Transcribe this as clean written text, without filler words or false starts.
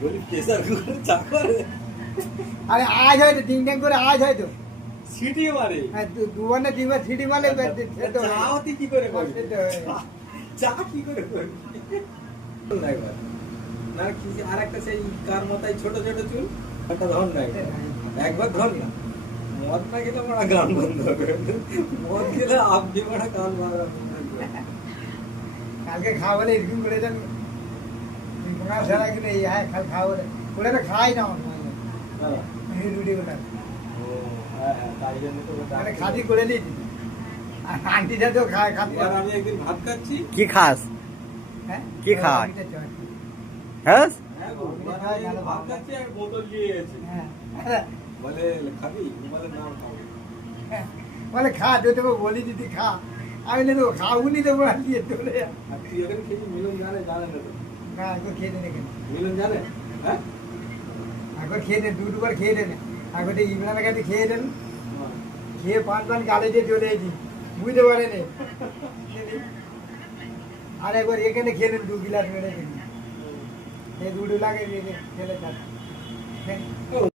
বলি প্রেসার কুকারে চা করে আরে আজ হয়তো ডিং ড্যাং করে আজ হয়তো সিটি মারে দুবার না তিনবার সিটি মারলে চা হতে কি করে করবি চা কি করে করবি না একবার না কি আর একটা সেই কার মাথায় ছোট ছোট চুল একটা ধর না একবার ধর না মদ না খেলে আমরা গান বন্ধ হবে মদ খেলে আপনি বড় গান মারা কালকে খাওয়া বলে এরকম করে দেন মোনা সারা কিনে হ্যাঁ কাল খাওয়া বলে ওটা তো খাই না আমার রুটি ওটা তাই জন্য তো মানে খাদি করে দিয়েছি আর আন্টিটা তো খায় খাদি আমি একদিন ভাত খাচ্ছি কি খাস হ্যাঁ কি খায়? হ্যাঁ হ্যাঁ গো, মানে ভাত খাচ্ছি আর বোতল নিয়ে গেছে হ্যাঁ বলে খাবি বলে না খাবো বলে খা তুই তোকে বলি দিদি খা আমি বলি তো খাবুনি তো বলে দিয়ে চলে যা। আর তুই এখানে খেয়েছি মিলন জানে জানে না তো না একবার খেয়ে দে কেন মিলন জানে হ্যাঁ একবার খেয়ে দে দুবার খেয়ে দেন একবার ইমরানের কাছে খেয়ে দেন খেয়ে পান গালে দিয়ে চলে এসেছি বুঝতে পারেনি আর একবার এখানে খেয়ে নেন 2 গিলাস মেরে দিন এই দুটো লাগে খেলে থাক